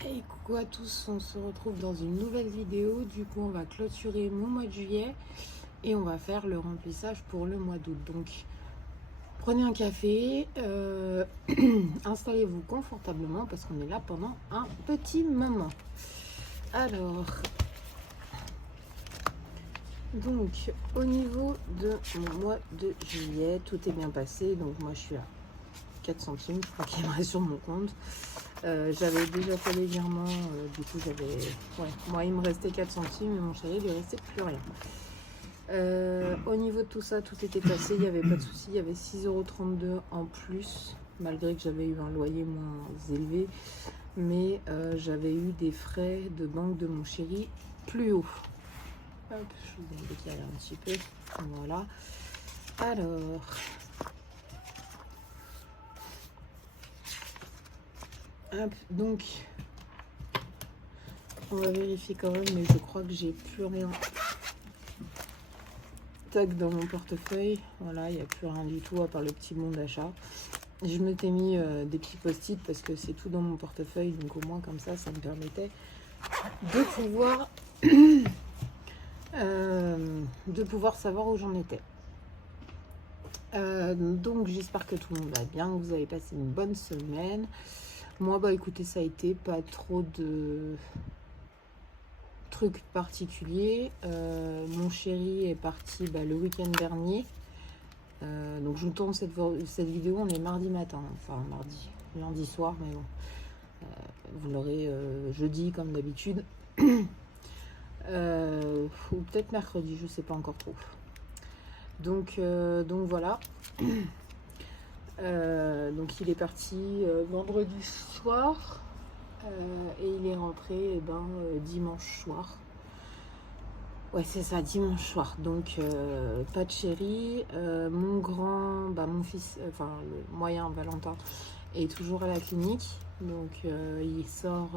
Hey, coucou à tous, on se retrouve dans une nouvelle vidéo. Du coup, on va clôturer mon mois de juillet et on va faire le remplissage pour le mois d'août. Donc, prenez un café, installez-vous confortablement parce qu'on est là pendant un petit moment. Alors, donc, au niveau de mon mois de juillet, tout est bien passé. Donc, moi, je suis à 4 centimes, je crois qu'il me reste sur mon compte. J'avais déjà fait les virements, du coup j'avais... Ouais, moi il me restait 4 centimes et mon chéri il lui restait plus rien. Au niveau de tout ça, tout était passé, il n'y avait pas de souci, il y avait 6,32 € en plus, malgré que j'avais eu un loyer moins élevé, mais j'avais eu des frais de banque de mon chéri plus haut. Hop, je vous ai décalé un petit peu, voilà. Alors... Hop, donc on va vérifier quand même, mais je crois que j'ai plus rien. Tac, dans mon portefeuille, voilà, il n'y a plus rien du tout à part le petit bon d'achat. Je m'étais mis des petits post-it parce que c'est tout dans mon portefeuille, donc au moins comme ça me permettait de pouvoir savoir où j'en étais. Donc j'espère que tout le monde va bien, que vous avez passé une bonne semaine. Moi, bah écoutez, ça a été pas trop de trucs particuliers. Mon chéri est parti le week-end dernier. Donc je vous tourne cette vidéo, on est mardi matin, enfin lundi soir, mais bon. Vous l'aurez jeudi comme d'habitude. Ou peut-être mercredi, je sais pas encore trop. Donc voilà. Donc il est parti vendredi soir et il est rentré dimanche soir. Ouais, c'est ça, dimanche soir. Donc pas de chéri. Mon grand, mon fils, enfin le moyen Valentin est toujours à la clinique. Donc il sort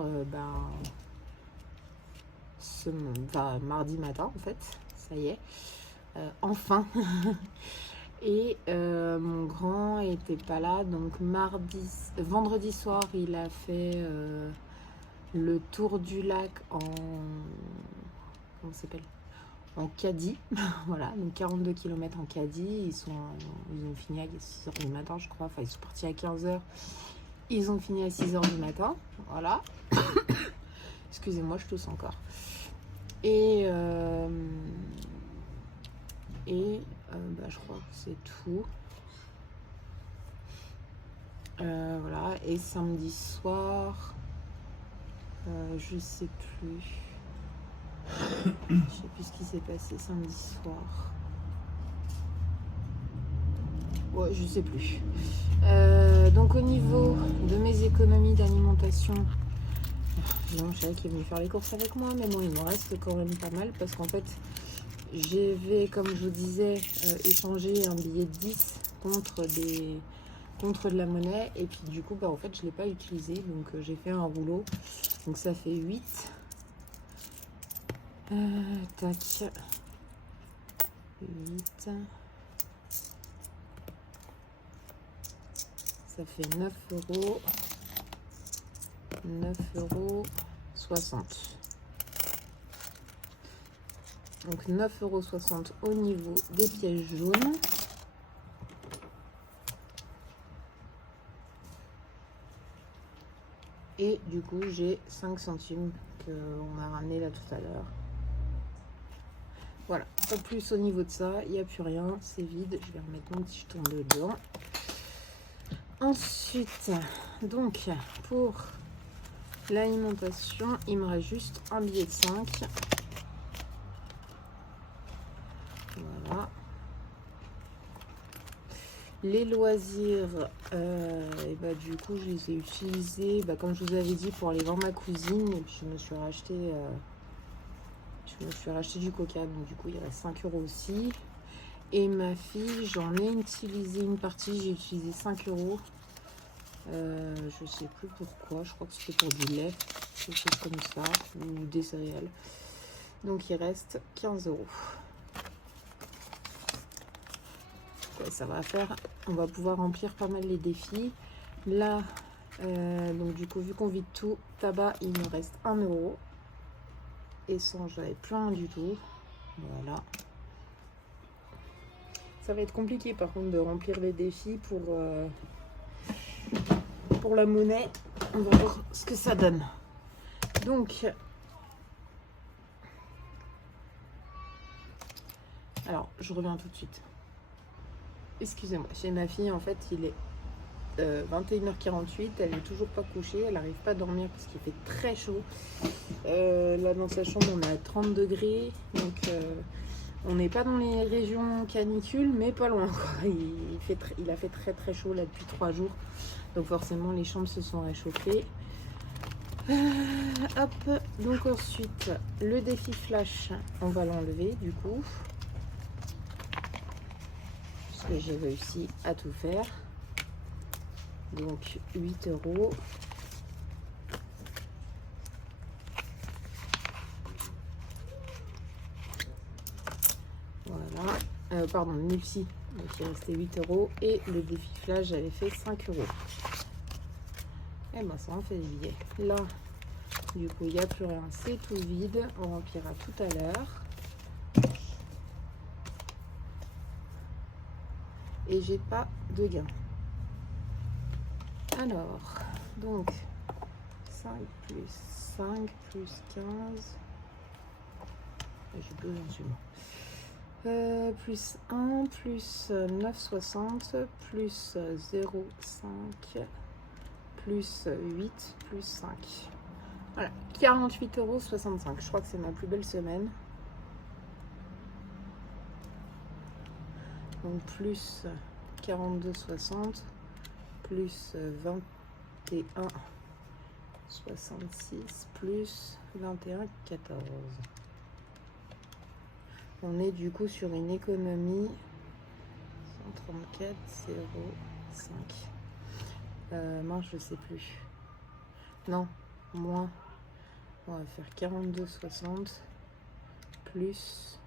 mardi matin en fait. Ça y est. Enfin. Et mon grand était pas là, donc vendredi soir, il a fait le tour du lac comment ça s'appelle, en caddie. Voilà, donc 42 km en caddie. Ils ont fini à 6h du matin, je crois. Enfin, ils sont partis à 15h. Ils ont fini à 6h du matin. Voilà. Excusez-moi, je tousse encore. Et je crois que c'est tout. Voilà, et samedi soir, je sais plus. Je sais plus ce qui s'est passé samedi soir. Ouais, je sais plus. Donc au niveau de mes économies d'alimentation, j'ai mon chéri qui est venu faire les courses avec moi, mais bon, il me reste quand même pas mal parce qu'en fait, j'ai vais, comme je vous disais, échanger un billet de 10 contre de la monnaie, et puis du coup en fait je l'ai pas utilisé, donc j'ai fait un rouleau, donc ça fait 8 tac 8, ça fait 9,60 €. Donc 9,60 € au niveau des pièces jaunes. Et du coup, j'ai 5 centimes qu'on a ramené là tout à l'heure. Voilà. En plus, au niveau de ça, il n'y a plus rien. C'est vide. Je vais remettre mon petit jeton dedans. Ensuite, donc, pour l'alimentation, il me reste juste un billet de 5. Voilà. Les loisirs, du coup, je les ai utilisés, comme je vous avais dit, pour aller voir ma cousine. Et puis, je me suis racheté du coca. Donc, du coup, il reste 5 € aussi. Et ma fille, j'en ai utilisé une partie. J'ai utilisé 5 €. Je sais plus pourquoi. Je crois que c'était pour du lait, quelque chose comme ça, ou des céréales. Donc, il reste 15 €. Ça va faire, on va pouvoir remplir pas mal les défis. Là, Donc du coup, vu qu'on vide tout, tabac, il me reste 1 euro. Essence, j'avais plus rien du tout. Voilà. Ça va être compliqué par contre de remplir les défis pour la monnaie. On va voir ce que ça donne. Donc, alors, je reviens tout de suite. Excusez-moi, chez ma fille, en fait, il est 21h48. Elle n'est toujours pas couchée. Elle n'arrive pas à dormir parce qu'il fait très chaud. Là, dans sa chambre, on est à 30 degrés. Donc, on n'est pas dans les régions canicules, mais pas loin, quoi. Il a fait très très chaud là depuis 3 jours. Donc, forcément, les chambres se sont réchauffées. Hop, donc ensuite, le défi flash, on va l'enlever du coup. Parce que j'ai réussi à tout faire. Donc 8 euros. Voilà. Pardon, multi. Donc il restait 8 euros. Et le défi flash, j'avais fait 5 euros. Et ben ça en fait des billets. Là, du coup, il n'y a plus rien. C'est tout vide. On remplira tout à l'heure. Et j'ai pas de gain. Alors, donc 5 plus 5 plus 15. J'ai plus rien sur moi. Plus 1 plus 9,60 plus 0,5 plus 8 plus 5. Voilà, 48,65 €. Je crois que c'est ma plus belle semaine. Donc plus 42,60 plus 21,66 plus 21,14. On est du coup sur une économie 134,05. Moi je sais plus. Non, moins. On va faire 42,60 plus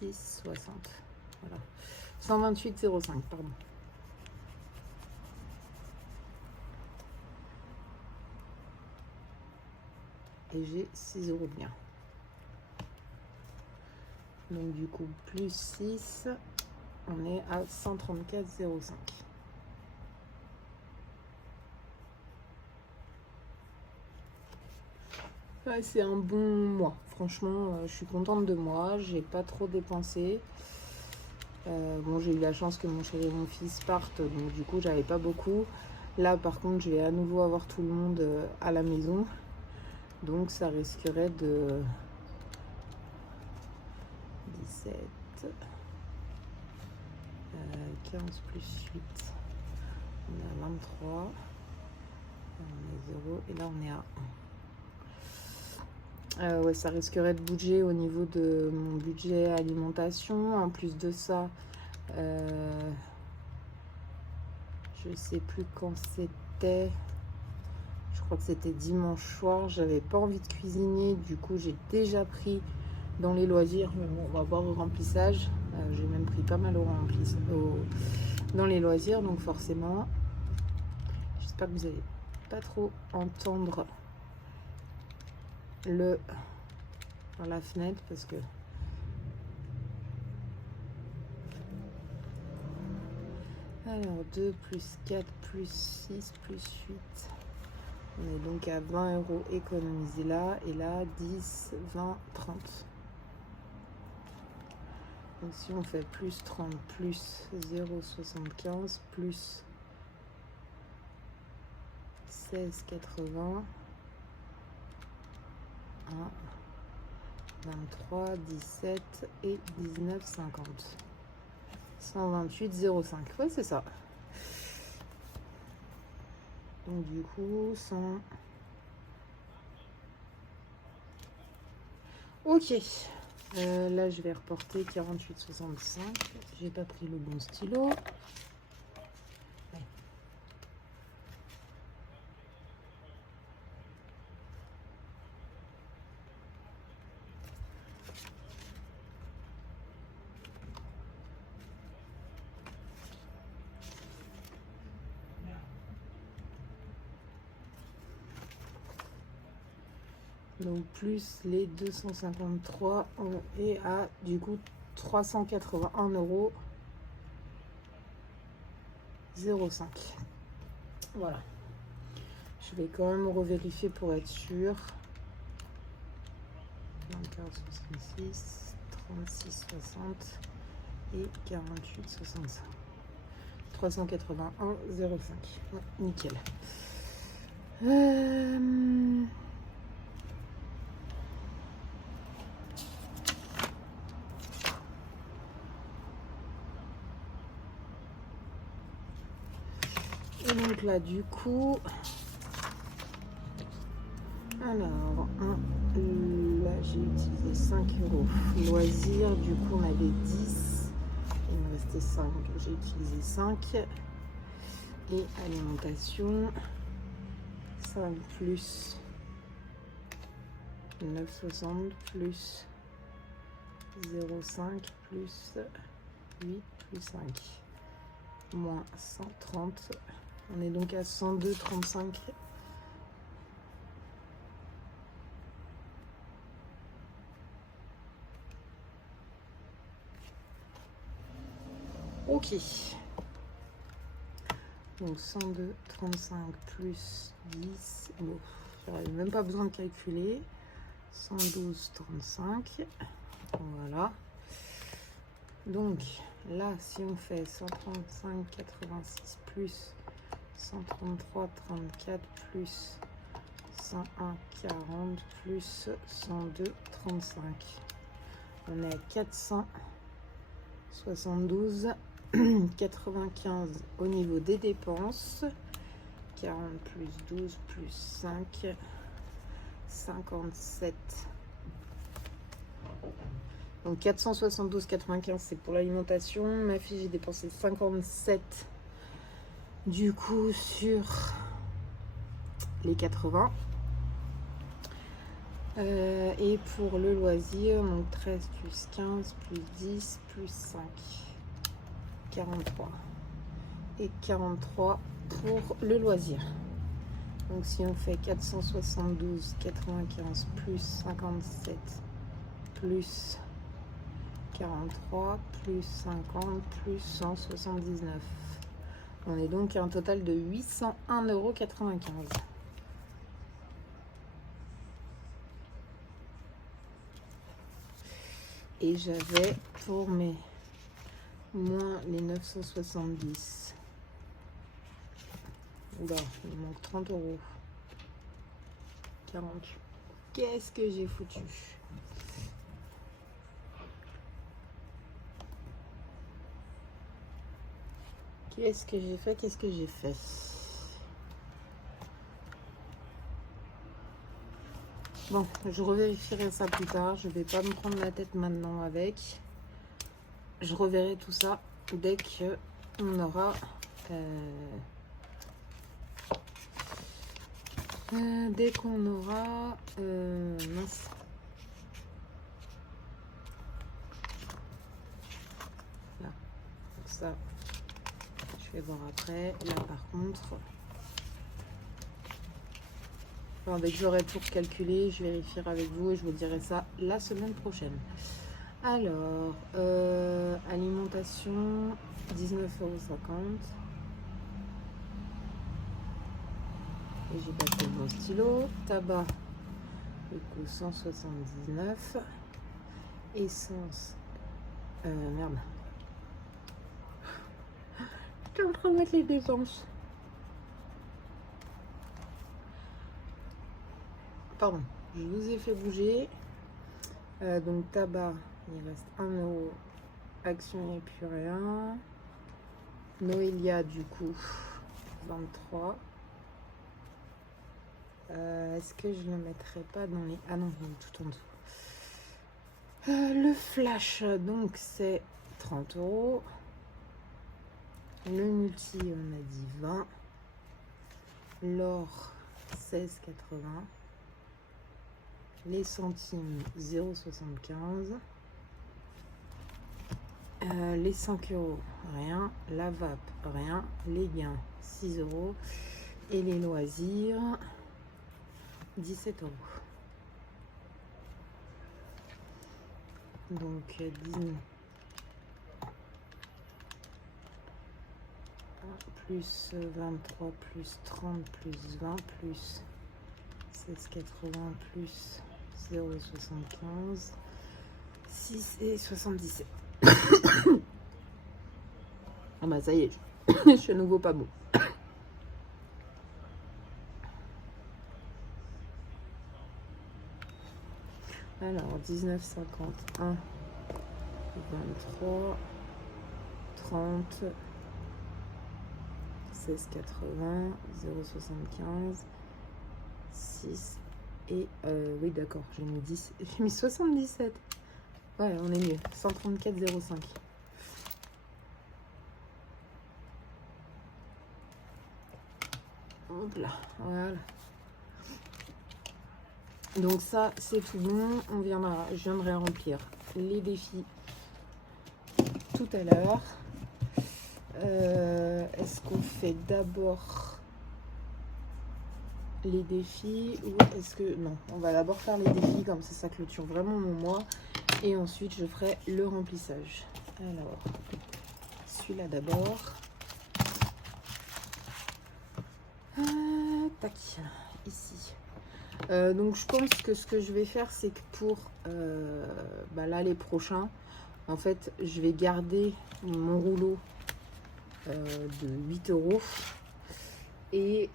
36,60. Voilà. 128,05, pardon. Et j'ai 6 euros de bien. Donc du coup, plus 6, on est à 134,05. Ouais, c'est un bon mois. Franchement, je suis contente de moi. J'ai pas trop dépensé. Bon, j'ai eu la chance que mon chéri et mon fils partent, donc du coup, j'avais pas beaucoup. Là, par contre, je vais à nouveau avoir tout le monde à la maison. Donc, ça risquerait de 17, 15 plus 8, on est à 23, on est 0, et là on est à 1. Ouais, ça risquerait de bouger au niveau de mon budget alimentation. En plus de ça, je sais plus quand c'était. Je crois que c'était dimanche soir. J'avais pas envie de cuisiner. Du coup, j'ai déjà pris dans les loisirs. Mais bon, on va voir au remplissage. J'ai même pris pas mal dans les loisirs. Donc forcément, j'espère que vous n'allez pas trop entendre par la fenêtre parce que alors 2 plus 4 plus 6 plus 8, on est donc à 20 euros économisés là, et là 10, 20, 30. Donc si on fait plus 30 plus 0,75 plus 16,80, 1, 23, 17 et 19,50. 128,05. Ouais, c'est ça. Donc du coup, 100. Ok. Là, je vais reporter 48,65. J'ai pas pris le bon stylo. Donc plus les 253, on est à du coup 381 euros 05. Voilà. Je vais quand même revérifier pour être sûr. 24,66, 36,60 et 48,65. 381,05. Ouais, nickel. Et donc là, du coup, alors, là j'ai utilisé 5 euros. Loisirs, du coup, on avait 10. Il me restait 5. J'ai utilisé 5. Et alimentation, 5 plus 9,60 plus 0,5 plus 8 plus 5 moins 130. On est donc à 102,35. Ok. Donc 102,35 plus 10. Bon, j'aurais même pas besoin de calculer. 112,35. Voilà. Donc là, si on fait 135,86 plus 133,34 plus 101,40 plus 102,35, on est à 472,95 au niveau des dépenses. 40 plus 12 plus 5, 57. Donc 472,95 c'est pour l'alimentation. Ma fille, j'ai dépensé 57 du coup sur les 80. Et pour le loisir, donc 13 plus 15 plus 10 plus 5, 43. Et 43 pour le loisir. Donc si on fait 472,95 plus 57 plus 43 plus 50 plus 179. On est donc à un total de 801,95 €. Et j'avais pour mes moins les 970. Oula, il manque 30 €. 48. Qu'est-ce que j'ai foutu? Qu'est-ce que j'ai fait? Qu'est-ce que j'ai fait? Bon, je revérifierai ça plus tard. Je vais pas me prendre la tête maintenant avec. Je reverrai tout ça dès que on aura dès qu'on aura mince. Là, ça, je vais voir après. Là, par contre, enfin, dès que j'aurai tout calculé, je vérifierai avec vous et je vous dirai ça la semaine prochaine. Alors, alimentation, 19,50 €. Et j'ai passé mon stylo. Tabac, du coup 179. Essence, merde. J'étais en train de mettre les dépenses. Pardon, je vous ai fait bouger. Donc tabac, il reste 1 €. Action, il n'y a plus rien. Noelia, du coup, 23. Est-ce que je le mettrai pas dans les... Ah non, il est tout en dessous. Le flash, donc c'est 30 €. Le multi, on a dit 20. L'or, 16,80. Les centimes, 0,75. Les 5 €, rien. La vape, rien. Les gains, 6 €. Et les loisirs, 17 €. Donc 19 plus 23 plus 30 plus 20 plus 16,80 plus 0,75 6 et 77. Ah bah ça y est, je suis à nouveau pas beau. Alors 19,51 23 30 16,80 0,75 6 et oui d'accord, j'ai mis 10, j'ai mis 77. Ouais, on est mieux. 134,05. Hop là, voilà. Donc ça, c'est tout bon. Je viendrai remplir les défis tout à l'heure. Est-ce qu'on fait d'abord les défis ou est-ce que... Non, on va d'abord faire les défis, comme ça clôture vraiment mon mois. Et ensuite, je ferai le remplissage. Alors, celui-là d'abord. Tac, ici. Donc, je pense que ce que je vais faire, c'est que pour là, les prochains, en fait, je vais garder mon rouleau de 8 €. Et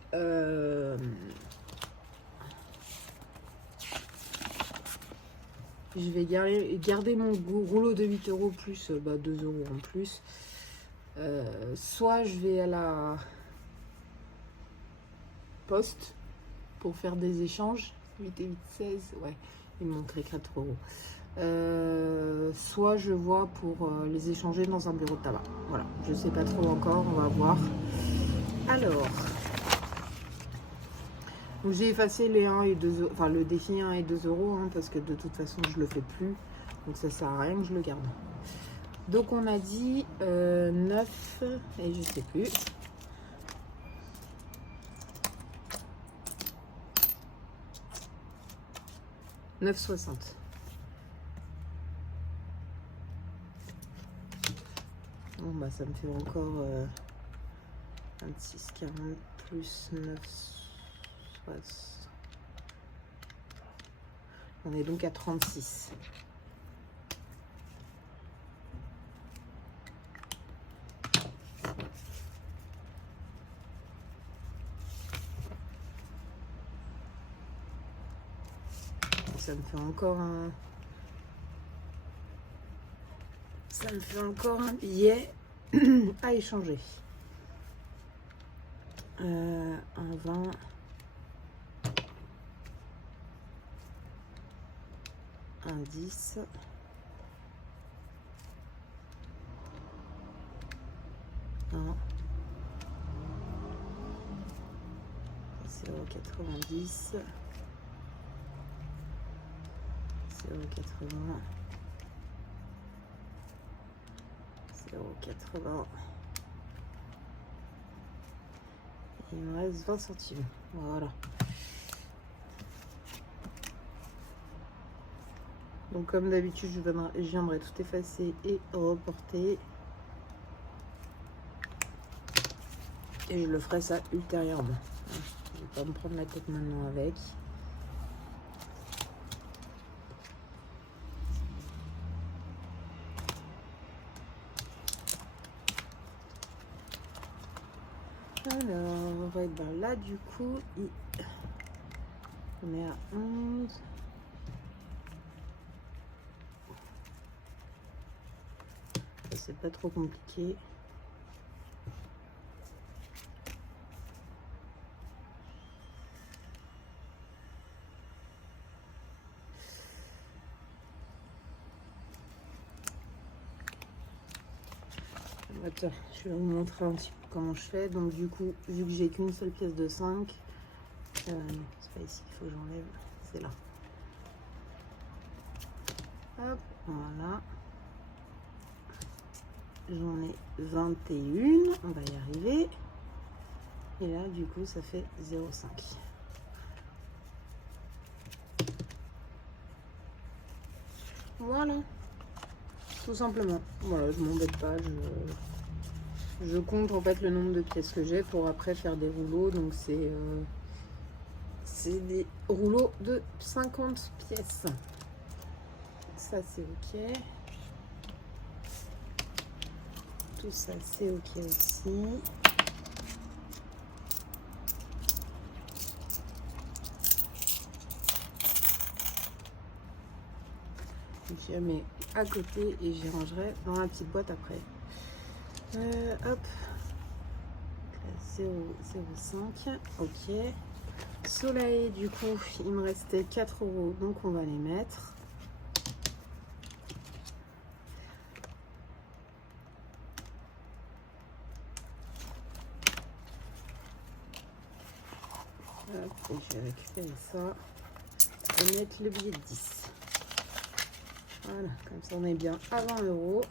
je vais garder mon rouleau de 8 € plus 2 € en plus. Soit je vais à la poste pour faire des échanges. 8 et 8, 16. Ouais, il me manquerait 4 €. Soit je vois pour les échanger dans un bureau de tabac. Voilà, je sais pas trop encore, on va voir. Alors, j'ai effacé les 1 et 2 €, enfin le défi 1 et 2 € parce que de toute façon je le fais plus, donc ça sert à rien que je le garde. Donc on a dit 9 et je sais plus. « 9,60 ». Bon bah ça me fait encore 26,40 plus 9,60. On est donc à 36. Ça me fait encore un... Ça me fait encore un billet à échanger. Un 20. Un 10. Un 0,90. 0,80. 0,80. Il me reste 20 centimes. Voilà. Donc comme d'habitude, je viendrai tout effacer et reporter. Et je le ferai ça ultérieurement. Je vais pas me prendre la tête maintenant avec. Alors, ben là du coup, on est à 11. C'est pas trop compliqué. Attends, je vais vous montrer un petit peu comment je fais. Donc du coup, vu que j'ai qu'une seule pièce de 5, c'est pas ici qu'il faut que j'enlève, c'est là. Hop, voilà. J'en ai 21, on va y arriver. Et là, du coup, ça fait 0,5. Voilà. tout simplement. Voilà, je m'embête pas. Je compte en fait le nombre de pièces que j'ai pour après faire des rouleaux. Donc c'est des rouleaux de 50 pièces. Ça c'est ok. Tout ça c'est ok aussi. Je mets à côté et j'y rangerai dans la petite boîte après. Hop. 0,05. Ok. Soleil, du coup, il me restait 4 €, donc on va les mettre. Hop, et je vais récupérer ça et mettre le billet de 10. Voilà, comme ça on est bien à 20 €.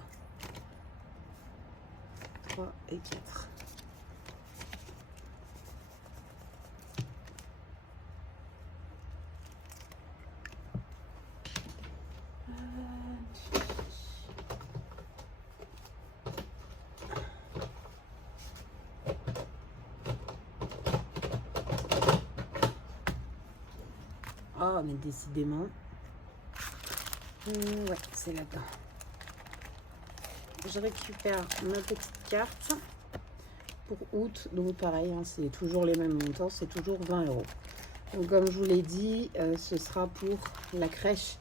3 et 4. Oh, mais décidément. Ouais, c'est là-dedans. Je récupère ma petite carte pour août. Donc pareil, hein, c'est toujours les mêmes montants, c'est toujours 20 €. Donc comme je vous l'ai dit, ce sera pour la crèche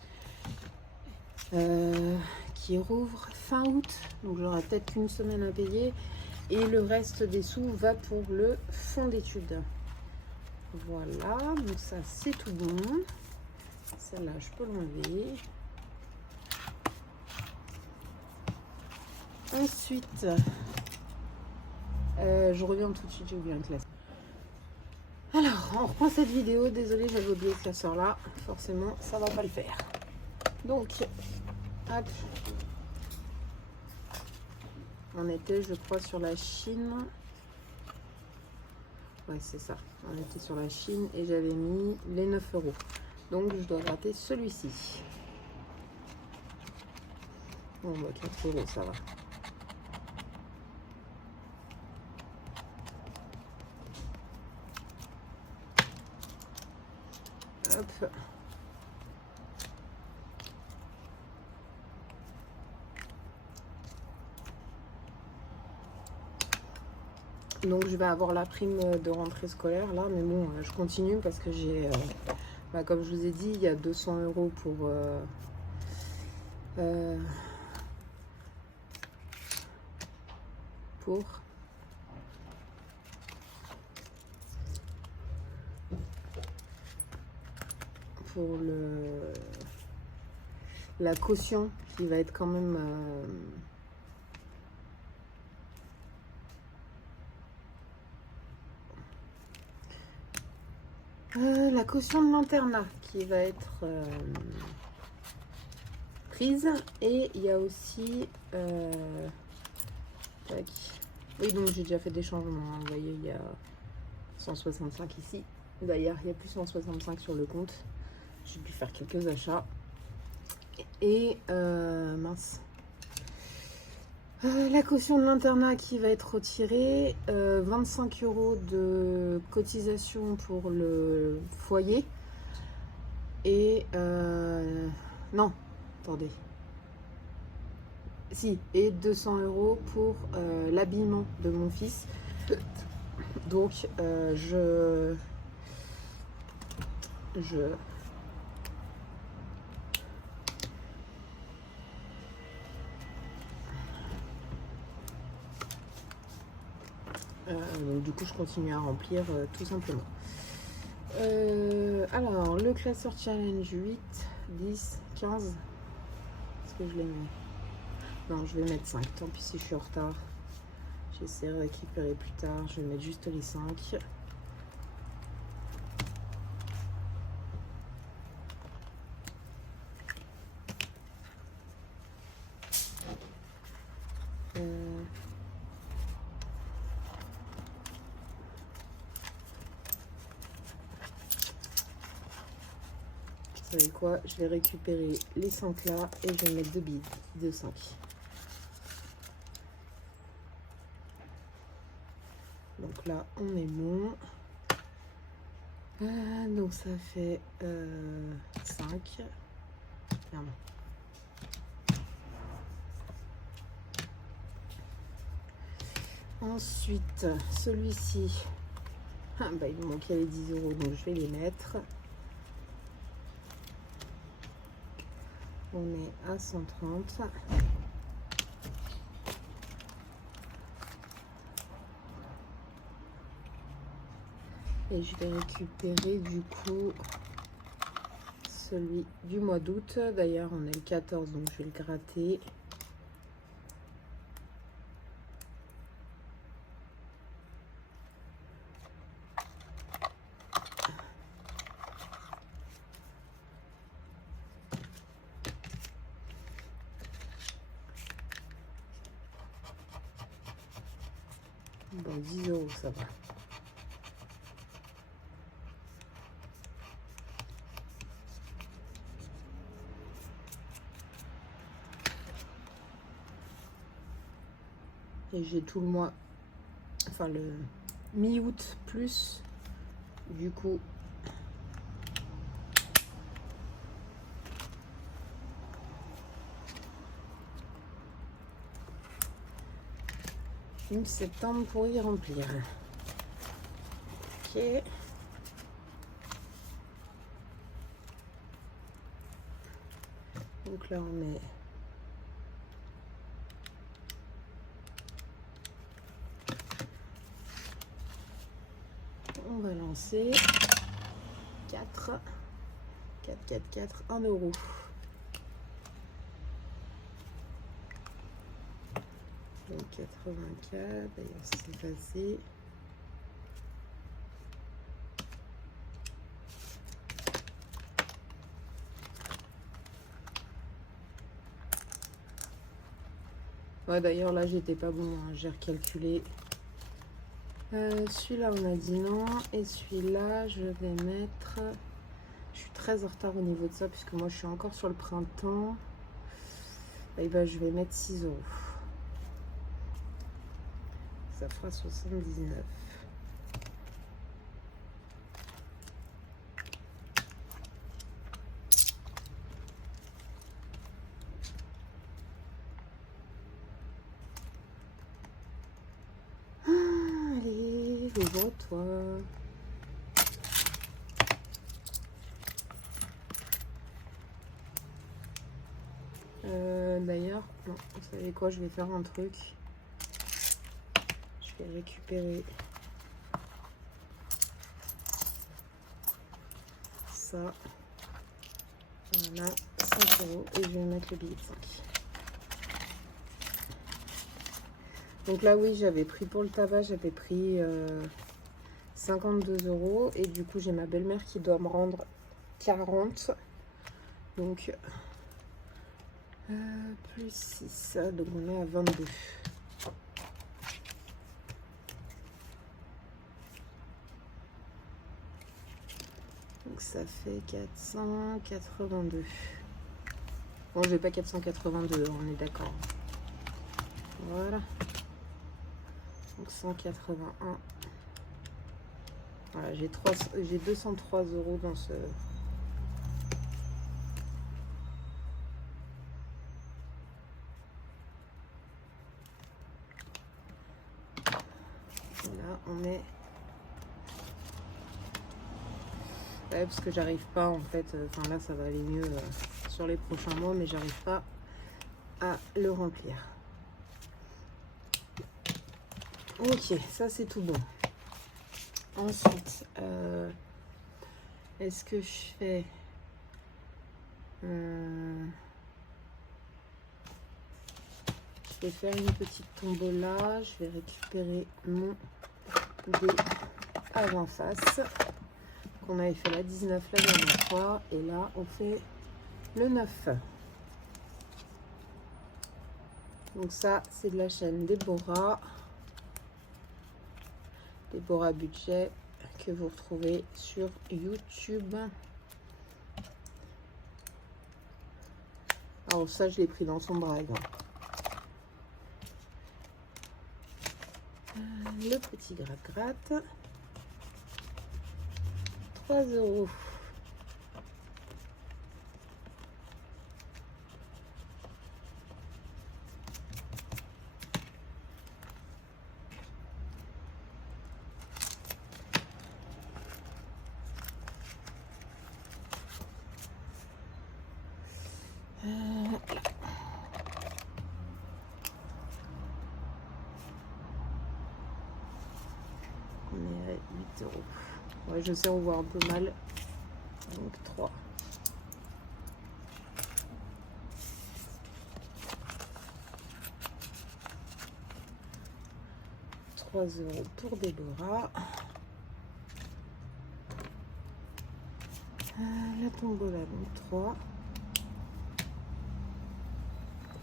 qui rouvre fin août. Donc j'aurai peut-être qu'une semaine à payer. Et le reste des sous va pour le fonds d'études. Voilà, donc ça c'est tout bon. Celle-là, je peux l'enlever. Ensuite, je reviens tout de suite, j'ai oublié un classeur. Alors, on reprend cette vidéo. Désolée, j'avais oublié ce classeur-là. Forcément, ça va pas le faire. Donc, hop. On était, je crois, sur la Chine. Ouais, c'est ça. On était sur la Chine et j'avais mis les 9 €. Donc, je dois gratter celui-ci. Bon, bah, 4 €, ça va. Hop. Donc je vais avoir la prime de rentrée scolaire là, mais bon, je continue parce que j'ai, comme je vous ai dit, il y a 200 € pour la caution qui va être quand même la caution de l'internat qui va être prise. Et il y a aussi tac. Oui, donc j'ai déjà fait des changements, hein. Vous voyez, il y a 165 ici. D'ailleurs, il y a plus 165 sur le compte. J'ai dû faire quelques achats. Et mince. La caution de l'internat qui va être retirée, 25 € de cotisation pour le foyer et non, attendez, si, et 200 € pour l'habillement de mon fils. Donc donc du coup je continue à remplir tout simplement. Alors le classeur challenge 8, 10, 15. Est-ce que je l'ai mis? Non, je vais mettre 5. Tant pis si je suis en retard. J'essaierai de récupérer plus tard. Je vais mettre juste les 5. Vous savez quoi? Je vais récupérer les 5 là et je vais mettre 2 billes de 5. Donc là, on est bon. Donc ça fait 5. Merde. Ensuite, celui-ci, il me manquait les 10 euros, donc je vais les mettre. On est à 130. Et je vais récupérer du coup celui du mois d'août. D'ailleurs, on est le 14, donc je vais le gratter. Bon, 10 euros, ça va. Et j'ai tout le mois, enfin le mi-août plus, du coup, septembre pour y remplir. Ok. Donc là on est on va lancer 4 1 euro. Donc 84, d'ailleurs c'est passé. Ouais, d'ailleurs là j'étais pas bon, hein, j'ai recalculé. Celui-là on a dit non, et celui-là je vais mettre, je suis très en retard au niveau de ça puisque moi je suis encore sur le printemps. Et ben je vais mettre 6 euros. Ça fera 79. Allez, ouvre-toi. D'ailleurs, non, vous savez quoi, je vais faire un truc. Je vais récupérer ça. Voilà, 5 euros et je vais mettre le billet de 5. Donc là, oui, j'avais pris pour le tabac, j'avais pris 52 euros. Et du coup, j'ai ma belle-mère qui doit me rendre 40. Donc, plus 6, donc on est à 22. Donc ça fait 482. Bon, j'ai pas 482, on est d'accord. Voilà. Donc 181. Voilà, j'ai 203 euros dans ce... Là, on est... Ouais, parce que j'arrive pas en fait, enfin là ça va aller mieux sur les prochains mois, mais j'arrive pas à le remplir. Ok, ça c'est tout bon. Ensuite, est-ce que je fais je vais faire une petite tombola, je vais récupérer mon dé avant face qu'on avait fait la 19 la dernière fois, et là on fait le 9. Donc ça c'est de la chaîne Déborah Budget que vous retrouvez sur YouTube. Alors ça, je l'ai pris dans son brag. Le petit gratte-gratte. 3 €. On est à 8 €. Ouais, je sais, on voit un peu mal. Donc 3. €3 pour Déborah. La tombola, donc 3.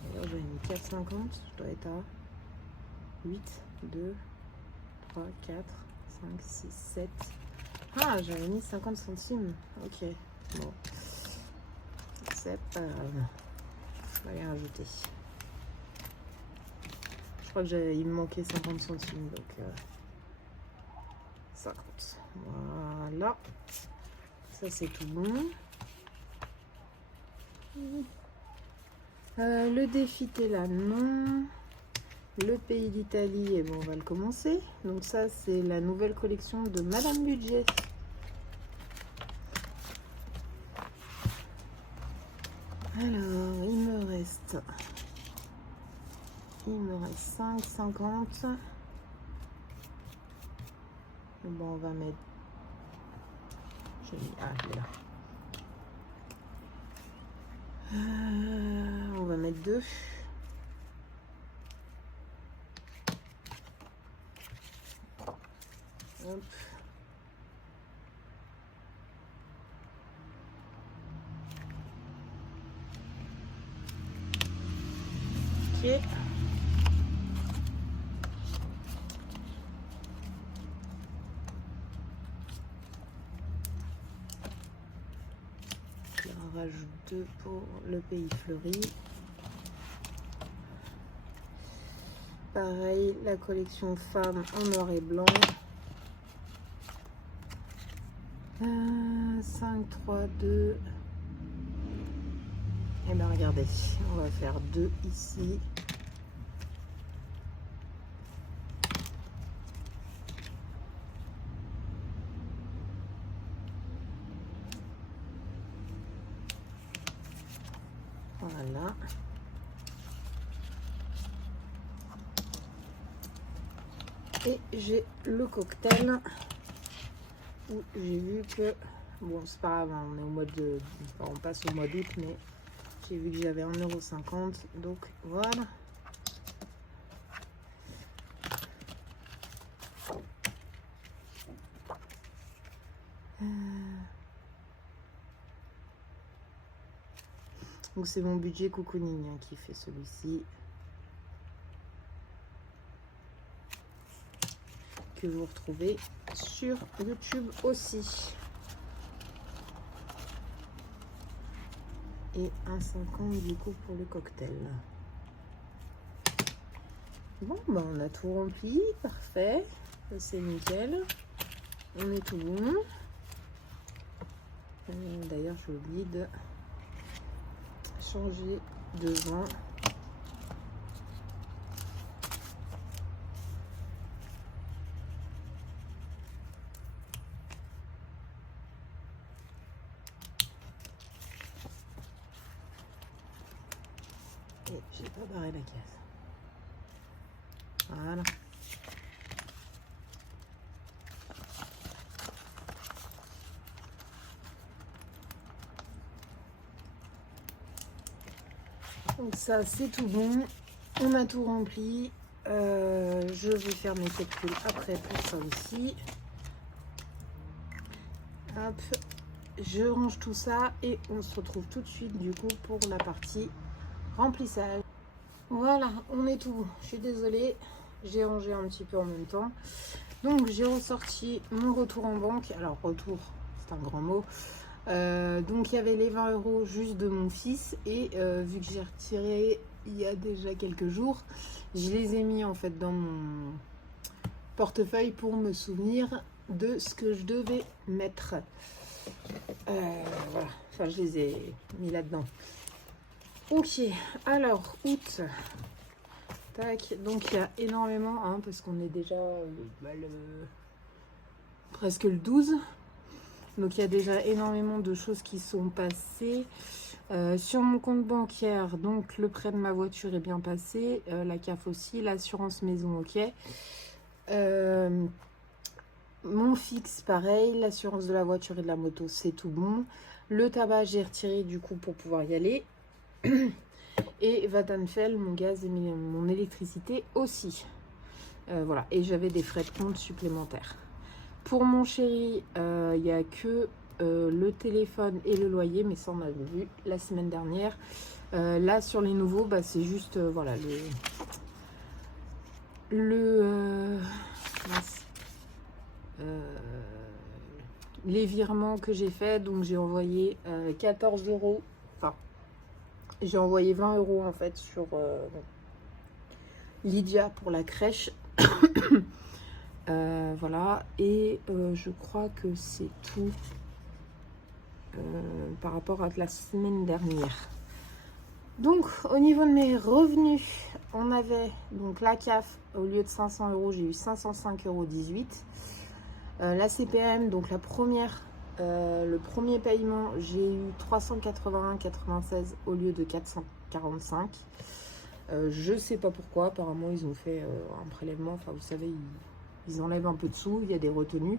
D'ailleurs, j'avais mis 4,50. Je dois être à 8, 2, 3, 4, 5, 6, 7. Ah, j'avais mis 50 centimes. Ok. Bon. C'est pas grave. Je vais les rajouter. Je crois que il me manquait 50 centimes. Donc 50. Voilà. Ça, c'est tout bon. Le défi là, non. Le pays d'Italie, et bon, on va le commencer. Donc ça, c'est la nouvelle collection de Madame Budget. Alors, il me reste 5,50. Bon, on va mettre... Ah, il est là. On va mettre 2. Hop. Ok. On rajoute 2 pour le pays fleuri. Pareil, la collection femme en noir et blanc. 5, 3, 2. Et bien regardez, on va faire 2 ici. Voilà. Et j'ai le cocktail où j'ai vu que, bon c'est pas grave, on est au mois de, enfin, on passe au mois d'août, mais j'ai vu que j'avais 1,50 €, donc voilà. Donc c'est mon budget cocooning hein, qui fait celui-ci. Que vous retrouvez sur YouTube aussi. Et 1,50 du coup pour le cocktail. Bon, bah on a tout rempli, parfait. C'est nickel. On est tout bon. D'ailleurs, j'ai oublié de changer de vent. Et j'ai pas barré la case. Voilà. Donc ça c'est tout bon, on a tout rempli. Je vais faire mes calculs après pour ça aussi. Hop, je range tout ça et on se retrouve tout de suite du coup pour la partie remplissage. Voilà, on est tout bon. Je suis désolée, j'ai rangé un petit peu en même temps. Donc j'ai ressorti mon retour en banque. Alors retour, c'est un grand mot. Donc il y avait les 20 € juste de mon fils et vu que j'ai retiré il y a déjà quelques jours, je les ai mis en fait dans mon portefeuille pour me souvenir de ce que je devais mettre. Voilà, enfin je les ai mis là-dedans. Ok, alors août. Tac, donc il y a énormément, hein, parce qu'on est déjà presque le 12. Donc il y a déjà énormément de choses qui sont passées. Sur mon compte bancaire, donc le prêt de ma voiture est bien passé, la CAF aussi, l'assurance maison ok. Mon fixe pareil, l'assurance de la voiture et de la moto c'est tout bon. Le tabac j'ai retiré du coup pour pouvoir y aller. Et Vattenfall, mon gaz et mon électricité aussi. Voilà, et j'avais des frais de compte supplémentaires. Pour mon chéri, il n'y a que le téléphone et le loyer, mais ça on avait vu la semaine dernière. Là sur les nouveaux, bah, c'est juste voilà les virements que j'ai fait. Donc j'ai envoyé 14 €. Enfin, j'ai envoyé 20 € en fait sur Lydia pour la crèche. Voilà, et je crois que c'est tout par rapport à la semaine dernière. Donc au niveau de mes revenus, on avait donc la CAF, au lieu de 500 €, j'ai eu 505,18 €. La CPM, donc la première, le premier paiement, j'ai eu 381,96 € au lieu de 445. Je sais pas pourquoi, apparemment ils ont fait un prélèvement, enfin vous savez, ils enlèvent un peu de sous, il y a des retenues.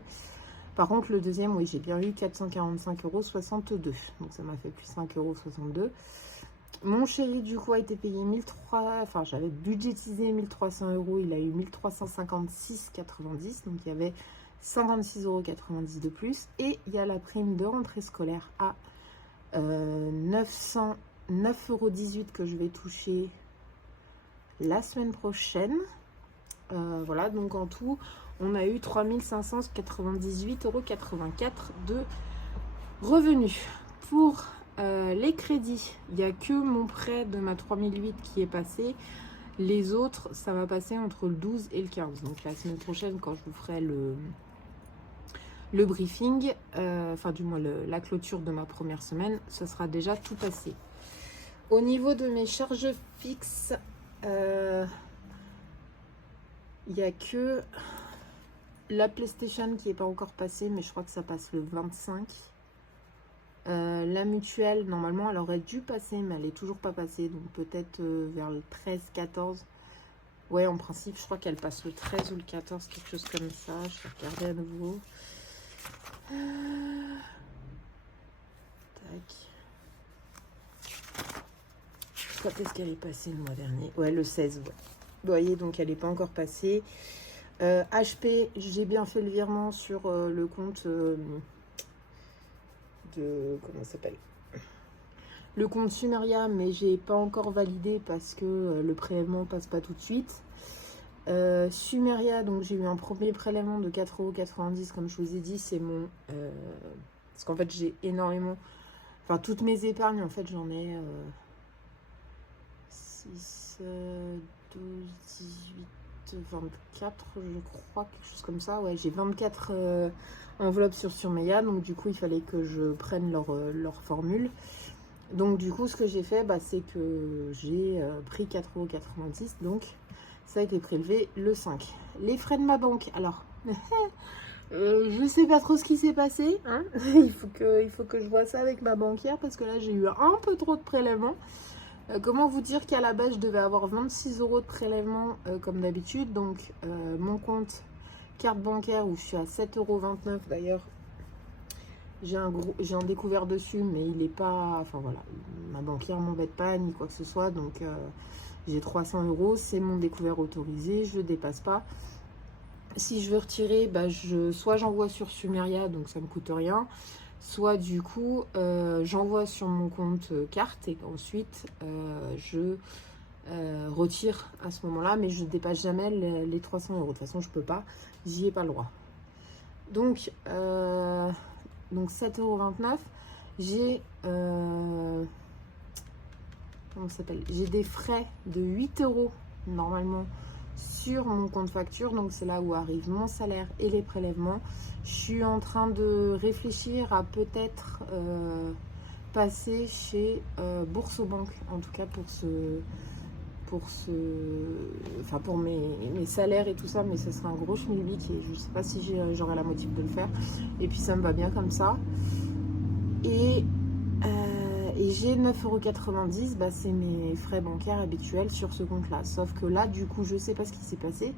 Par contre, le deuxième, oui, j'ai bien eu 445,62 €. Donc, ça m'a fait plus 5,62 €. Mon chéri, du coup, a été payé 1300. Enfin, j'avais budgétisé 1300 €. Il a eu 1356,90 €. Donc, il y avait 56,90 € de plus. Et il y a la prime de rentrée scolaire à 9,18 € que je vais toucher la semaine prochaine. Voilà, donc en tout, on a eu 3598,84 € de revenus. Pour les crédits, il n'y a que mon prêt de ma 3008 qui est passé. Les autres, ça va passer entre le 12 et le 15. Donc la semaine prochaine, quand je vous ferai le briefing, enfin du moins la clôture de ma première semaine, ce sera déjà tout passé. Au niveau de mes charges fixes, il n'y a que la PlayStation qui n'est pas encore passée, mais je crois que ça passe le 25. La mutuelle, normalement, elle aurait dû passer, mais elle n'est toujours pas passée. Donc peut-être vers le 13-14. Ouais, en principe, je crois qu'elle passe le 13 ou le 14, quelque chose comme ça. Je vais regarder à nouveau. Tac. Quand est-ce qu'elle est passée le mois dernier? Ouais, le 16, ouais. Vous voyez, donc elle n'est pas encore passée. HP, j'ai bien fait le virement sur le compte de... Comment ça s'appelle? Le compte Sumeria, mais j'ai pas encore validé parce que le prélèvement passe pas tout de suite. Sumeria, donc j'ai eu un premier prélèvement de 4,90 €, comme je vous ai dit, c'est mon... parce qu'en fait, j'ai énormément... Enfin, toutes mes épargnes, en fait, j'en ai 6, 12, 18, 24, je crois, quelque chose comme ça. Ouais, j'ai 24 enveloppes sur Sumeria, donc du coup, il fallait que je prenne leur formule. Donc du coup, ce que j'ai fait, bah, c'est que j'ai pris 4,90 €, donc ça a été prélevé le 5. Les frais de ma banque, alors, je sais pas trop ce qui s'est passé, hein. il faut que je vois ça avec ma banquière, parce que là, j'ai eu un peu trop de prélèvements. Comment vous dire qu'à la base, je devais avoir 26 € de prélèvement comme d'habitude. Donc, mon compte carte bancaire où je suis à 7,29 € d'ailleurs. J'ai un découvert dessus, mais il n'est pas... Enfin voilà, ma banquière m'embête pas ni quoi que ce soit. Donc, j'ai 300 €. C'est mon découvert autorisé. Je ne dépasse pas. Si je veux retirer, bah, soit j'envoie sur Sumeria, donc ça ne me coûte rien. Soit du coup, j'envoie sur mon compte carte et ensuite je retire à ce moment-là, mais je ne dépasse jamais les 300 €. De toute façon, je peux pas, j'y ai pas le droit. Donc 7,29 €. j'ai comment ça s'appelle, j'ai des frais de 8 euros normalement sur mon compte facture, donc c'est là où arrive mon salaire et les prélèvements. Je suis en train de réfléchir à peut-être passer chez Boursorama, en tout cas pour mes salaires et tout ça, mais ce sera un gros schmilblick et je sais pas si j'aurai la motive de le faire. Et puis ça me va bien comme ça. Et j'ai 9,90 €, bah, c'est mes frais bancaires habituels sur ce compte-là. Sauf que là, du coup, je sais pas ce qui s'est passé.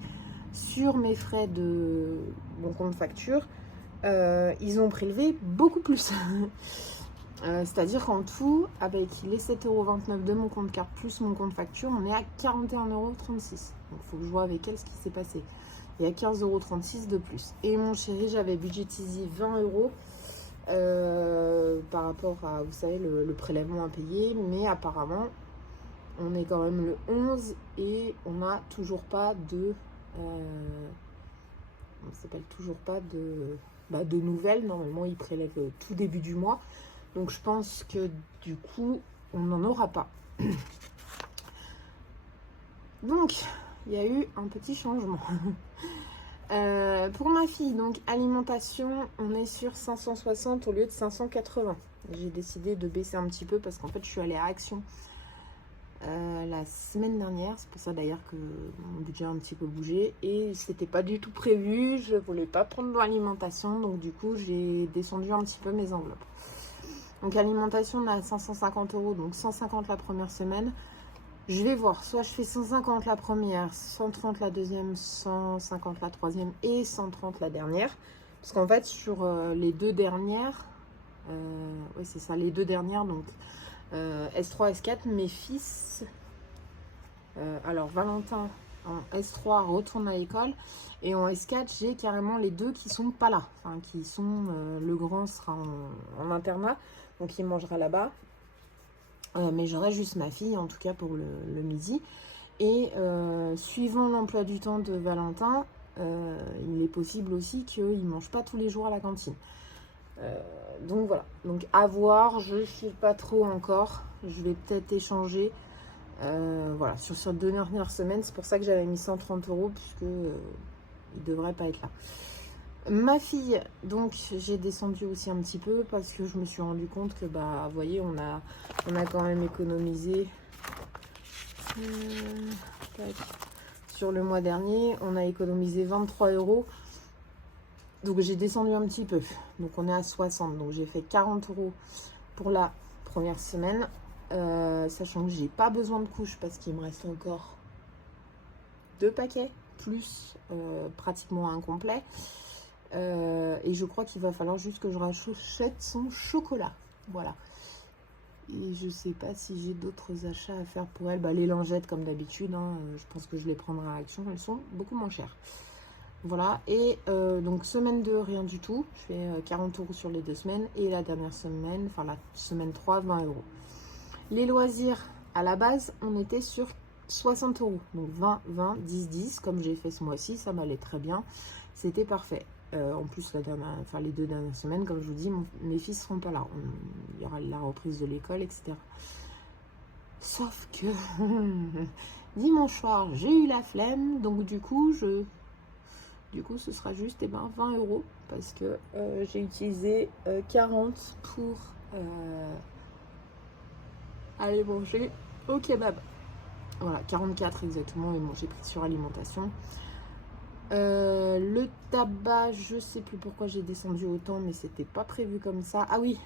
Sur mes frais de mon compte facture, ils ont prélevé beaucoup plus. C'est-à-dire qu'en tout, avec les 7,29 € de mon compte carte plus mon compte facture, on est à 41,36 €. Donc il faut que je vois avec elle ce qui s'est passé. Il y a 15,36 € de plus. Et mon chéri, j'avais budgétisé 20 € par rapport à, vous savez, le prélèvement à payer. Mais apparemment, on est quand même le 11 et on n'a toujours pas de... on s'appelle toujours pas de nouvelles. Normalement, ils prélèvent tout début du mois. Donc je pense que du coup, on n'en aura pas. Donc, il y a eu un petit changement. Pour ma fille, donc alimentation, on est sur 560 au lieu de 580. J'ai décidé de baisser un petit peu parce qu'en fait, je suis allée à Action la semaine dernière. C'est pour ça d'ailleurs que mon budget a un petit peu bougé. Et c'était pas du tout prévu. Je voulais pas prendre de l'alimentation. Donc du coup, j'ai descendu un petit peu mes enveloppes. Donc alimentation, on a 550 €, donc 150 la première semaine. Je vais voir, soit je fais 150 la première, 130 la deuxième, 150 la troisième et 130 la dernière. Parce qu'en fait, sur les deux dernières, oui c'est ça, les deux dernières, donc S3, S4, mes fils, alors Valentin en S3 retourne à l'école. Et en S4, j'ai carrément les deux qui sont pas là. Enfin, qui sont, le grand sera en internat. Donc il mangera là-bas. Mais j'aurai juste ma fille, en tout cas pour le midi. Et suivant l'emploi du temps de Valentin, il est possible aussi qu'il ne mange pas tous les jours à la cantine. Donc voilà. Donc à voir, je ne sais pas trop encore. Je vais peut-être échanger. Voilà, sur cette dernière semaine. C'est pour ça que j'avais mis 130 €, puisque il ne devrait pas être là. Ma fille, donc j'ai descendu aussi un petit peu parce que je me suis rendu compte que, bah, vous voyez, on a quand même économisé sur le mois dernier, on a économisé 23 €. Donc j'ai descendu un petit peu. Donc on est à 60. Donc j'ai fait 40 € pour la première semaine. Sachant que j'ai pas besoin de couches parce qu'il me reste encore 2 paquets, plus pratiquement un complet. Et je crois qu'il va falloir juste que je rachète son chocolat. Voilà. Et je sais pas si j'ai d'autres achats à faire pour elle. Bah, les lingettes comme d'habitude, hein, je pense que je les prendrai à Action. Elles sont beaucoup moins chères. Voilà. Et donc semaine 2, rien du tout. Je fais 40 € sur les 2 semaines. Et la dernière semaine, enfin la semaine 3, 20 €. Les loisirs, à la base, on était sur 60 €. Donc 20, 20, 10, 10. Comme j'ai fait ce mois-ci, ça m'allait très bien. C'était parfait. En plus, les 2 dernières semaines, comme je vous dis, mes fils ne seront pas là. Il y aura la reprise de l'école, etc. Sauf que dimanche soir, j'ai eu la flemme. Donc du coup, ce sera juste 20 € parce que j'ai utilisé 40 pour aller manger au kebab. Voilà, 44 exactement. Et bon, j'ai pris sur alimentation. Le tabac, je sais plus pourquoi j'ai descendu autant, mais c'était pas prévu comme ça. Ah oui,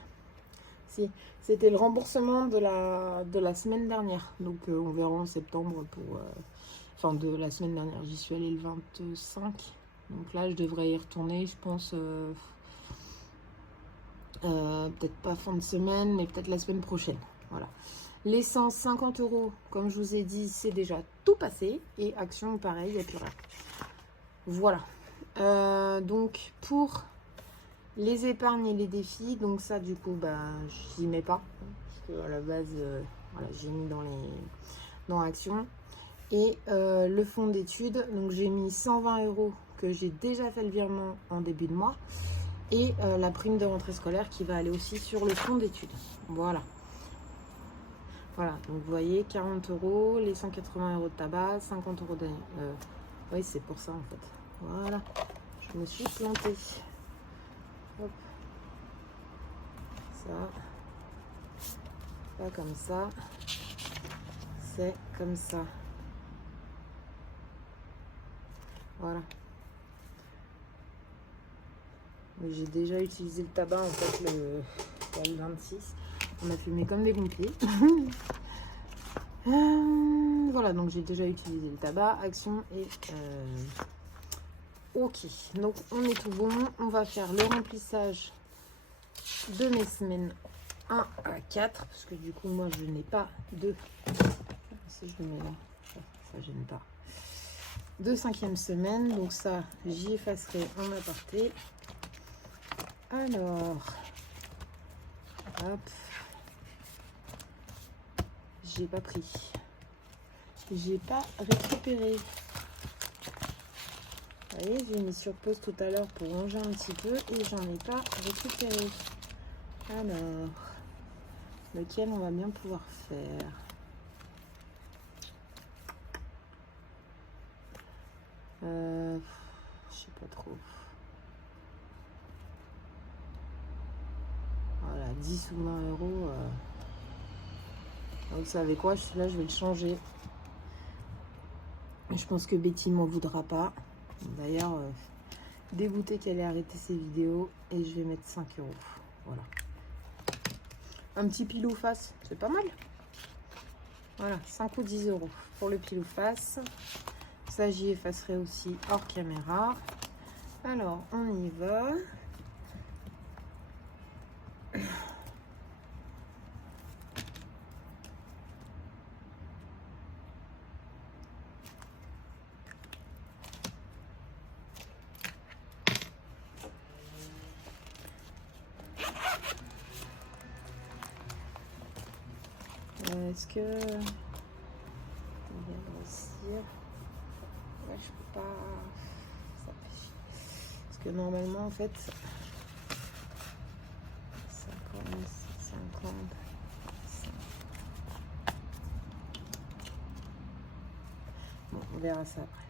si, c'était le remboursement de la semaine dernière. Donc on verra en septembre pour... Enfin, de la semaine dernière, j'y suis allée le 25. Donc là, je devrais y retourner, je pense... peut-être pas fin de semaine, mais peut-être la semaine prochaine. Voilà. Les 150 €, comme je vous ai dit, c'est déjà tout passé. Et Action, pareil, il n'y a plus rien. Voilà. Donc pour les épargnes et les défis, donc ça du coup bah j'y mets pas parce que à la base voilà, j'ai mis dans Action. Et le fonds d'études, donc j'ai mis 120 € que j'ai déjà fait le virement en début de mois. Et la prime de rentrée scolaire qui va aller aussi sur le fonds d'études. Voilà. Voilà, donc vous voyez, 40 euros, les 180 euros de tabac, 50 euros de... oui, c'est pour ça en fait. Voilà, je me suis plantée. Hop. Ça. Pas comme ça. C'est comme ça. Voilà. J'ai déjà utilisé le tabac en fait le 26. On a fumé comme des pompiers. Voilà, donc j'ai déjà utilisé le tabac, action et ok. Donc on est tout bon. On va faire le remplissage de mes semaines 1 à 4 parce que du coup moi je n'ai pas de... Si je le mets là, ça gêne pas. De 5e semaine, donc ça j'y effacerai en aparté. Alors, hop, j'ai pas pris, j'ai pas récupéré. Vous voyez, j'ai mis sur pause tout à l'heure pour ranger un petit peu et j'en ai pas récupéré. Alors, lequel on va bien pouvoir faire? Je sais pas trop. Voilà, 10 ou 20 euros. Vous savez quoi, celui-là, je vais le changer. Je pense que Betty m'en voudra pas. D'ailleurs, dégoûtée qu'elle ait arrêté ses vidéos. Et je vais mettre 5 euros. Voilà. Un petit pile ou face, c'est pas mal. Voilà, 5 ou 10 euros pour le pile ou face. Ça, j'y effacerai aussi hors caméra. Alors, on y va. Est-ce que... On va réussir. Ouais, je peux pas... Ça fait chier. Parce que normalement, en fait... 50, 50... Bon, on verra ça après.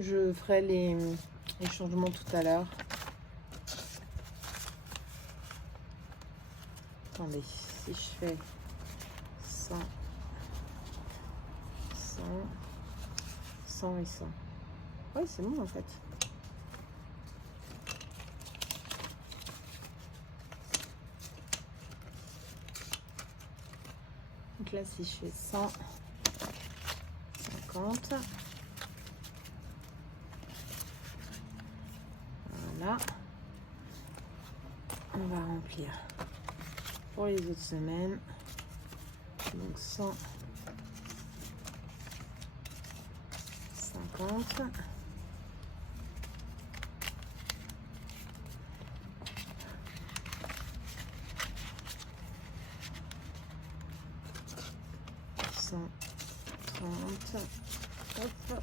Je ferai les changements tout à l'heure. Attendez, si je fais 100, 100, 100 et 100. Oui, c'est bon en fait. Donc là, si je fais 150, voilà, on va remplir pour les autres semaines. Donc 150. Hop.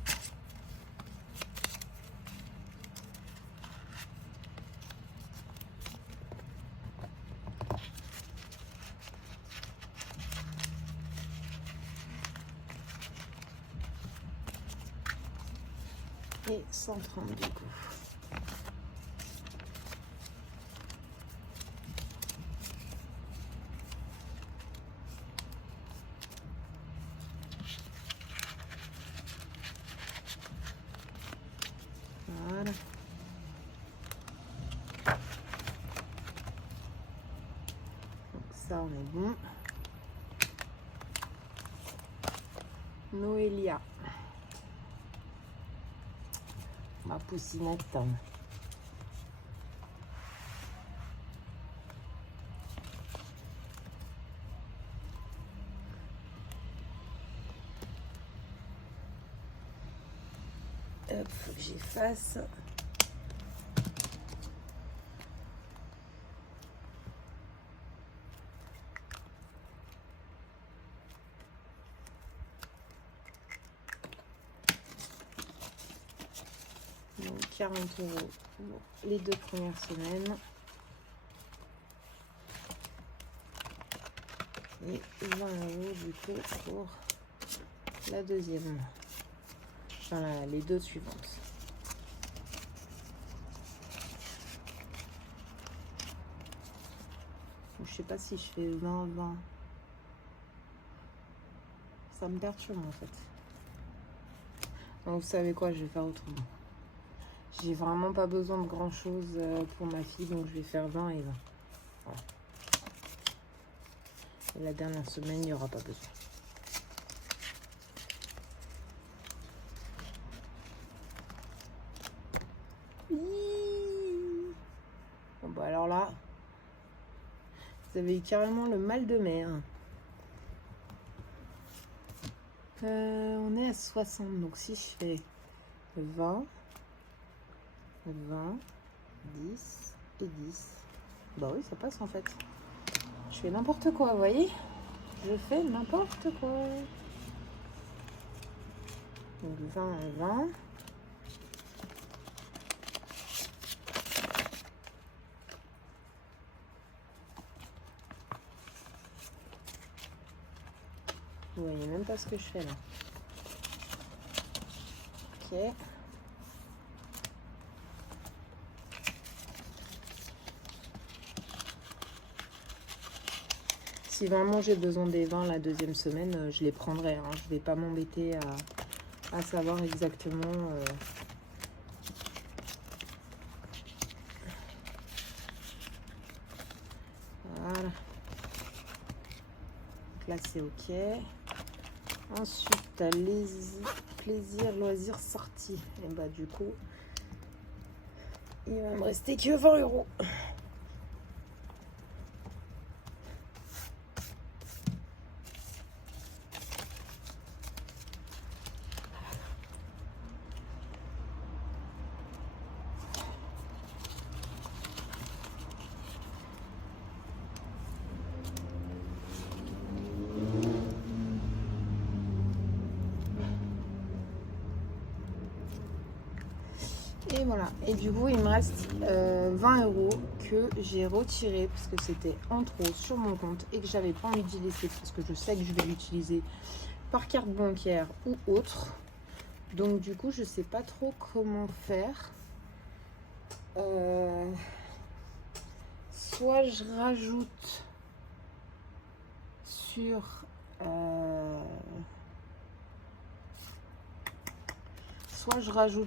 Et 130 du coup. Voilà. Donc ça on est bon. Noélia. Ma poussinette. Hop, faut que j'efface. Donc 40 euros pour les 2 premières semaines. Et 20 euros du coup pour la deuxième. Enfin, les 2 suivantes. Je sais pas si je fais 20. Ça me perturbe en fait. Donc vous savez quoi, je vais faire autrement. J'ai vraiment pas besoin de grand chose pour ma fille, donc je vais faire 20 et 20. Voilà. Et la dernière semaine, il n'y aura pas besoin. Bon bah alors là, vous avez carrément le mal de mer. On est à 60, donc si je fais 20, 10 et 10, bah oui, ça passe en fait. Je fais n'importe quoi, vous voyez? Je fais n'importe quoi. Donc 20 et 20. Vous voyez même pas ce que je fais là. Ok. Si vraiment j'ai besoin des 20 la deuxième semaine, je les prendrai. Hein. Je vais pas m'embêter à savoir exactement. Voilà. Donc là c'est ok. Ensuite, t'as les plaisirs, loisirs, sorties. Et bah du coup, il va me rester que 20 euros. Et voilà, et du coup il me reste 20 euros que j'ai retiré parce que c'était en trop sur mon compte et que j'avais pas envie d'y laisser parce que je sais que je vais l'utiliser par carte bancaire ou autre. Donc du coup je sais pas trop comment faire. Soit je rajoute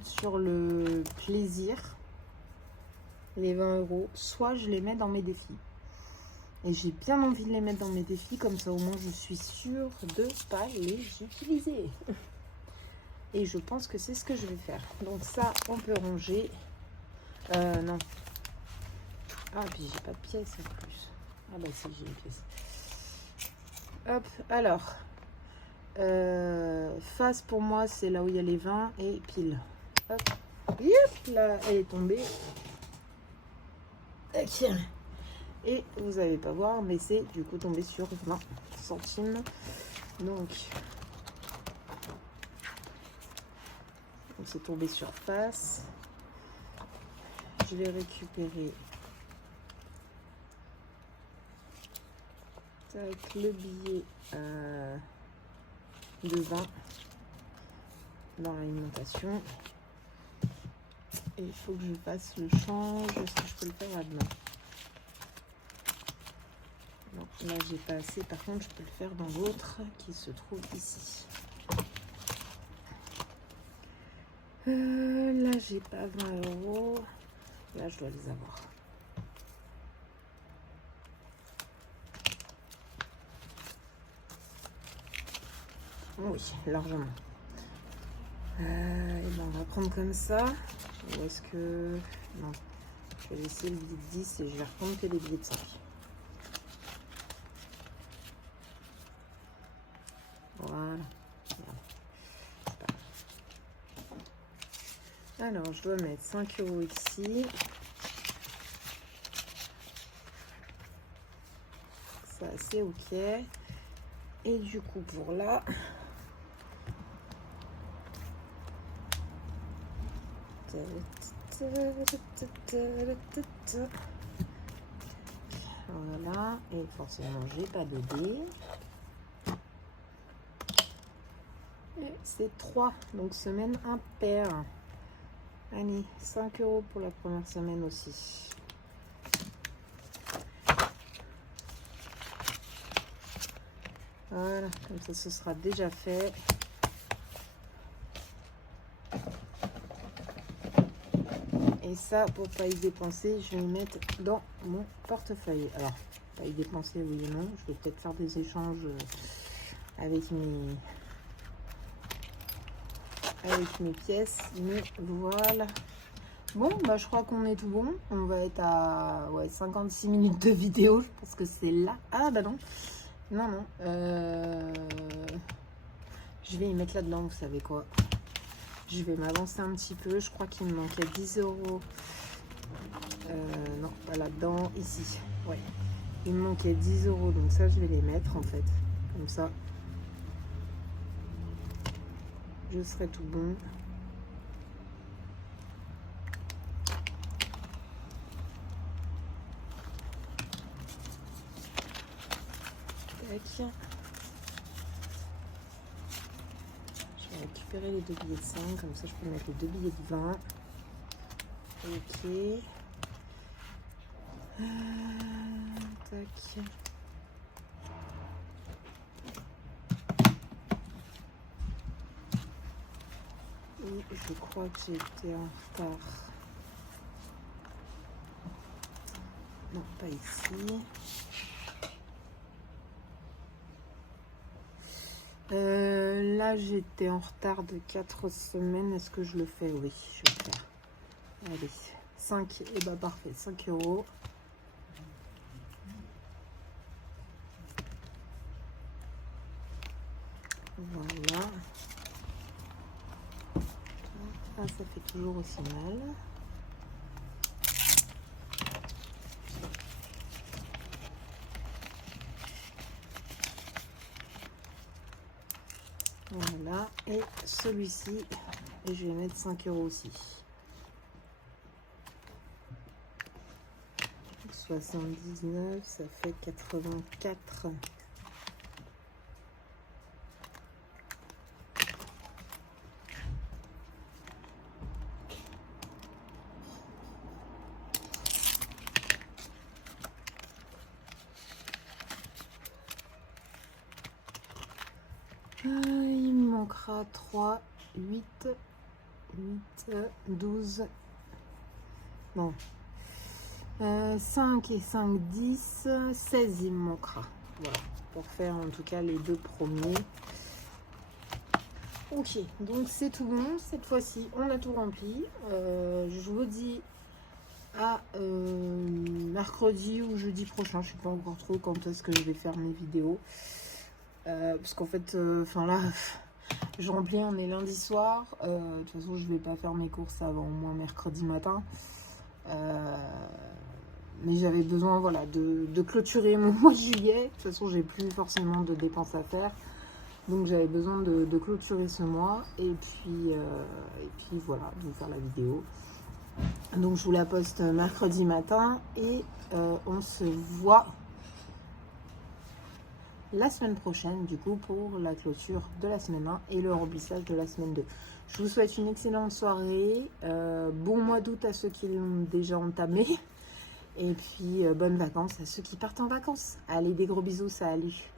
sur le plaisir les 20 euros, soit je les mets dans mes défis. Et j'ai bien envie de les mettre dans mes défis, comme ça au moins je suis sûre de pas les utiliser. Et je pense que c'est ce que je vais faire. Donc ça, on peut ranger. Non. Ah, puis j'ai pas de pièce en plus. Ah bah si, j'ai une pièce. Hop, alors. Face pour moi, c'est là où il y a les 20 et pile. Hop. Yep, là, elle est tombée. Ok. Et vous n'allez pas voir, mais c'est du coup tombé sur 20 centimes. Donc c'est tombé sur face. Je vais récupérer le billet de 20 dans l'alimentation. Et il faut que je fasse le change. Est-ce que je peux le faire là demain? Non, là j'ai pas assez. Par contre, je peux le faire dans l'autre qui se trouve ici. Là j'ai pas 20 euros. Là je dois les avoir. Oui, largement. Et ben on va prendre comme ça. Ou est-ce que... Non. Je vais laisser le billet de 10 et je vais reprendre que les billets de 5. Voilà. Alors, je dois mettre 5 euros ici. Ça, c'est ok. Et du coup, pour là... Voilà, et forcément j'ai pas de dés. Et c'est 3, donc semaine impaire. Allez, 5 € pour la première semaine aussi. Voilà, comme ça ce sera déjà fait. Et ça, pour pas y dépenser, je vais le mettre dans mon portefeuille. Alors, pas y dépenser, oui et non. Je vais peut-être faire des échanges avec mes pièces. Mais voilà. Bon, bah je crois qu'on est tout bon. On va être à 56 minutes de vidéo. Je pense que c'est là. Ah bah non. Non, non. Je vais y mettre là-dedans, vous savez quoi. Je vais m'avancer un petit peu. Je crois qu'il me manquait 10 €. Non, pas là-dedans. Ici. Ouais. Il me manquait 10 €. Donc ça, je vais les mettre en fait. Comme ça. Je serai tout bon. Tac. Je vais récupérer les 2 billets de 5. Comme ça, je peux mettre les 2 billets de 20. Ok. Tac. Et je crois que j'étais en retard. Non, pas ici. Là, j'étais en retard de 4 semaines. Est-ce que je le fais? Oui, je vais le faire. Allez, 5. Et bah parfait, 5 €. Voilà. Ah, ça fait toujours aussi mal. Voilà. Et celui-ci, je vais mettre 5 € aussi. 79, ça fait 84. Il me manquera 3, 8, 12. Non. 5 et 5, 10, 16 il me manquera. Voilà, pour faire en tout cas les 2 premiers. Ok, donc c'est tout bon. Cette fois-ci, on a tout rempli. Je vous dis à mercredi ou jeudi prochain. Je ne sais pas encore trop quand est-ce que je vais faire mes vidéos. Parce qu'en fait, là, je remplis, on est lundi soir. De toute façon, je vais pas faire mes courses avant au moins mercredi matin. Mais j'avais besoin, voilà, de clôturer mon mois de juillet. De toute façon, j'ai plus forcément de dépenses à faire. Donc, j'avais besoin de clôturer ce mois. Et puis voilà, de vous faire la vidéo. Donc, je vous la poste mercredi matin. Et on se voit la semaine prochaine, du coup, pour la clôture de la semaine 1 et le remplissage de la semaine 2. Je vous souhaite une excellente soirée. Bon mois d'août à ceux qui l'ont déjà entamé. Et puis, bonnes vacances à ceux qui partent en vacances. Allez, des gros bisous, salut!